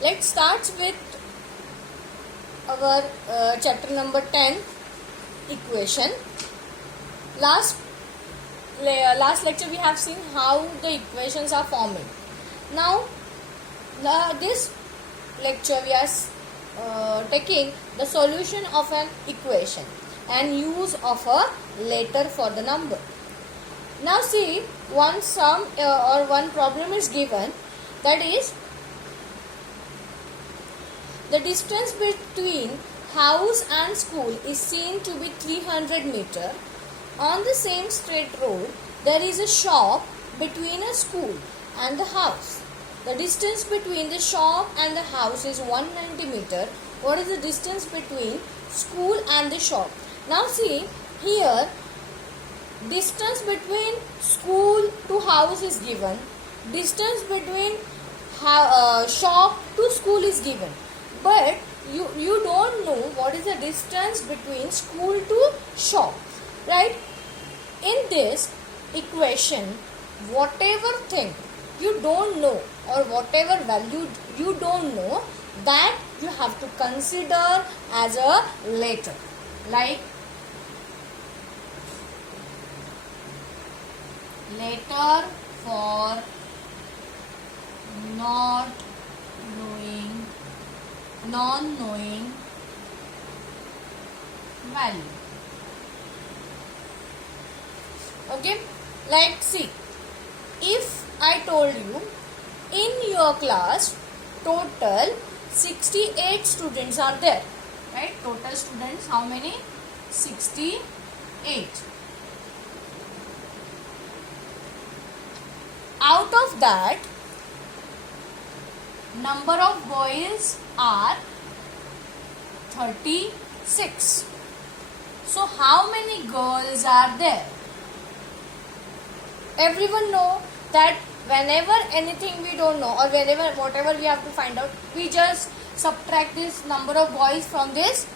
Let's start with our chapter number 10, equation. Last lecture we have seen how the equations are forming. Now this lecture we are taking the solution of an equation and use of a letter for the number. Now see, one sum or one problem is given, that is the distance between house and school is seen to be 300 meter. On the same straight road, there is a shop between a school and the house. The distance between the shop and the house is 190 meter. What is the distance between school and the shop? Now see, here distance between school to house is given. Distance between shop to school is given. But you don't know what is the distance between school to shop, right? In this equation, whatever thing you don't know or whatever value you don't know, that you have to consider as a letter. Like letter for non-knowing value. Okay, like see, if I told you in your class total 68 students are there, right? Total students how many? 68. Out of that, number of boys are 36. So how many girls are there? Everyone know that whenever anything we don't know or whatever we have to find out, we just subtract this number of boys from this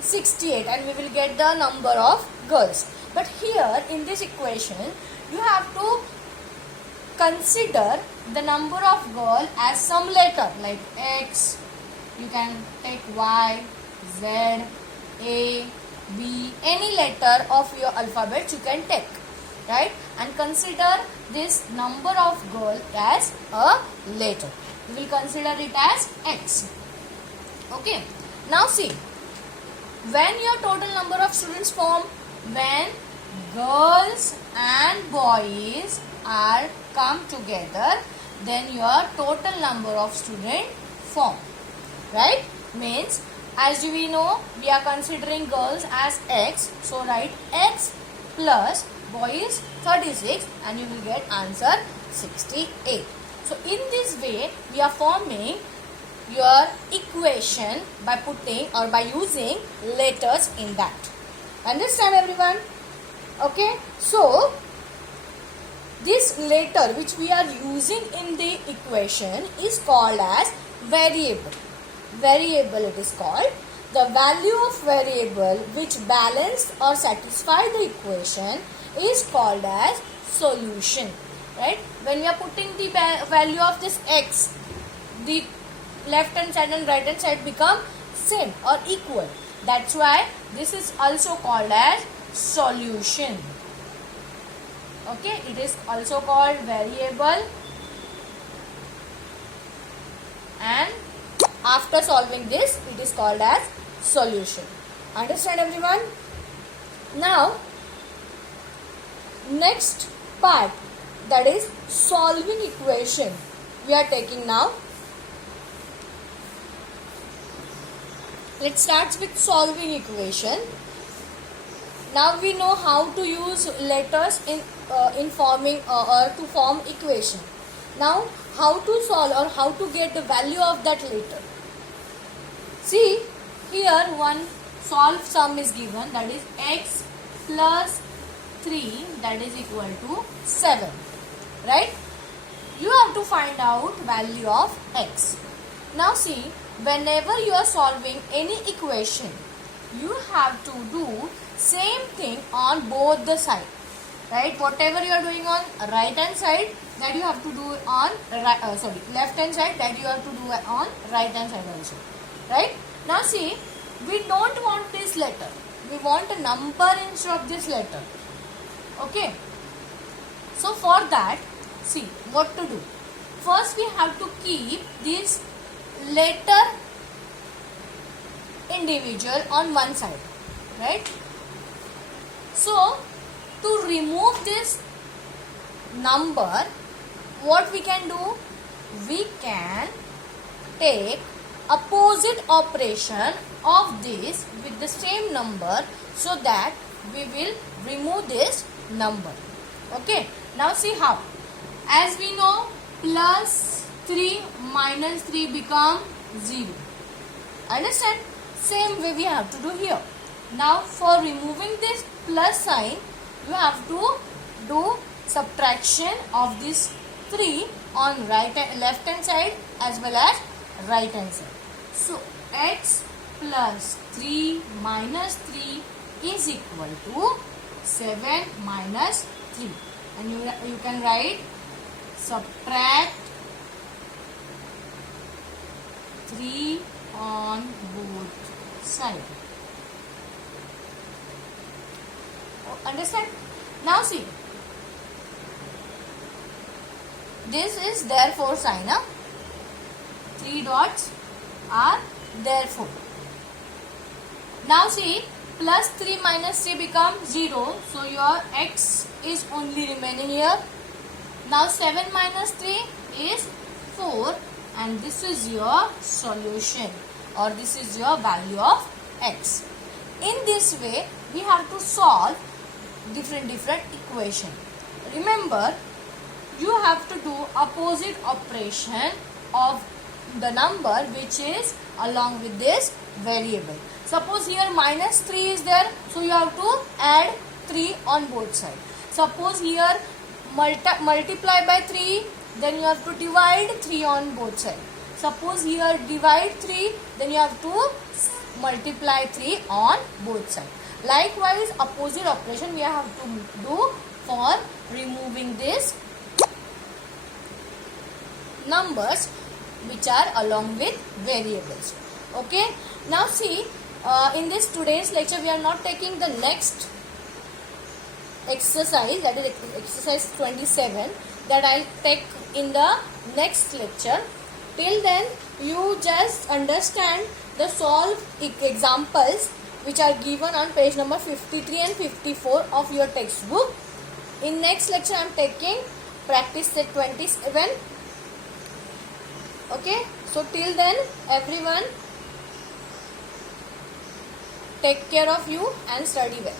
68 and we will get the number of girls. But here in this equation, you have to consider the number of girls as some letter like X, you can take Y, Z, A, B, any letter of your alphabet you can take, right? And consider this number of girls as a letter. We will consider it as X. Okay. Now see, when your total number of students form, when girls and boys are come together, then your total number of students form, right? Means as we know, we are considering girls as X, so write X plus boys 36 and you will get answer 68. So in this way we are forming your equation by putting or by using letters in that. Understand everyone? Okay, so this letter which we are using in the equation is called as variable. Variable it is called. The value of variable which balance or satisfy the equation is called as solution, right? When we are putting the value of this X, the left hand side and right hand side become same or equal. That's why this is also called as solution. Okay, it is also called variable, and after solving this it is called as solution. Understand everyone? Now next part, that is solving equation, we are taking now. Let's start with solving equation. Now we know how to use letters in forming or to form equation. Now how to solve or how to get the value of that letter. See, here one solve sum is given, that is X plus 3 that is equal to 7, right? You have to find out value of X. Now see, whenever you are solving any equation, you have to do same thing on both the sides. right? Whatever you are doing on right hand side, that you have to do on left hand side, that you have to do on right hand side also, right? Now see, we don't want this letter, we want a number instead of this letter. Okay, so for that, see what to do. First we have to keep this letter individual on one side, right? So to remove this number, what we can do, we can take opposite operation of this with the same number, so that we will remove this number. Okay, now see how. As we know, plus 3 minus 3 become 0. Understand? Same way we have to do here. Now for removing this plus sign, you have to do subtraction of this 3 on left hand side as well as right hand side. So x plus 3 minus 3 is equal to 7 minus 3. And you can write subtract 3 on both sides. Understand? Now see, this is therefore sign. 3 dots are therefore. Now see, plus 3 minus 3 becomes 0. So your x is only remaining here. Now 7 minus 3 is 4, and this is your solution, or this is your value of x. In this way, we have to solve different equation. Remember, you have to do opposite operation of the number which is along with this variable. Suppose here minus 3 is there, so you have to add 3 on both sides. Suppose here multiply by 3, then you have to divide 3 on both sides. Suppose here divide 3, then you have to multiply 3 on both sides. Likewise, opposite operation we have to do for removing this numbers which are along with variables. Okay, now see, in this today's lecture we are not taking the next exercise, that is exercise 27, that I'll take in the next lecture. Till then, you just understand the solve examples which are given on page number 53 and 54 of your textbook. In next lecture I am taking practice set 27. Okay, so till then everyone, take care of you and study well.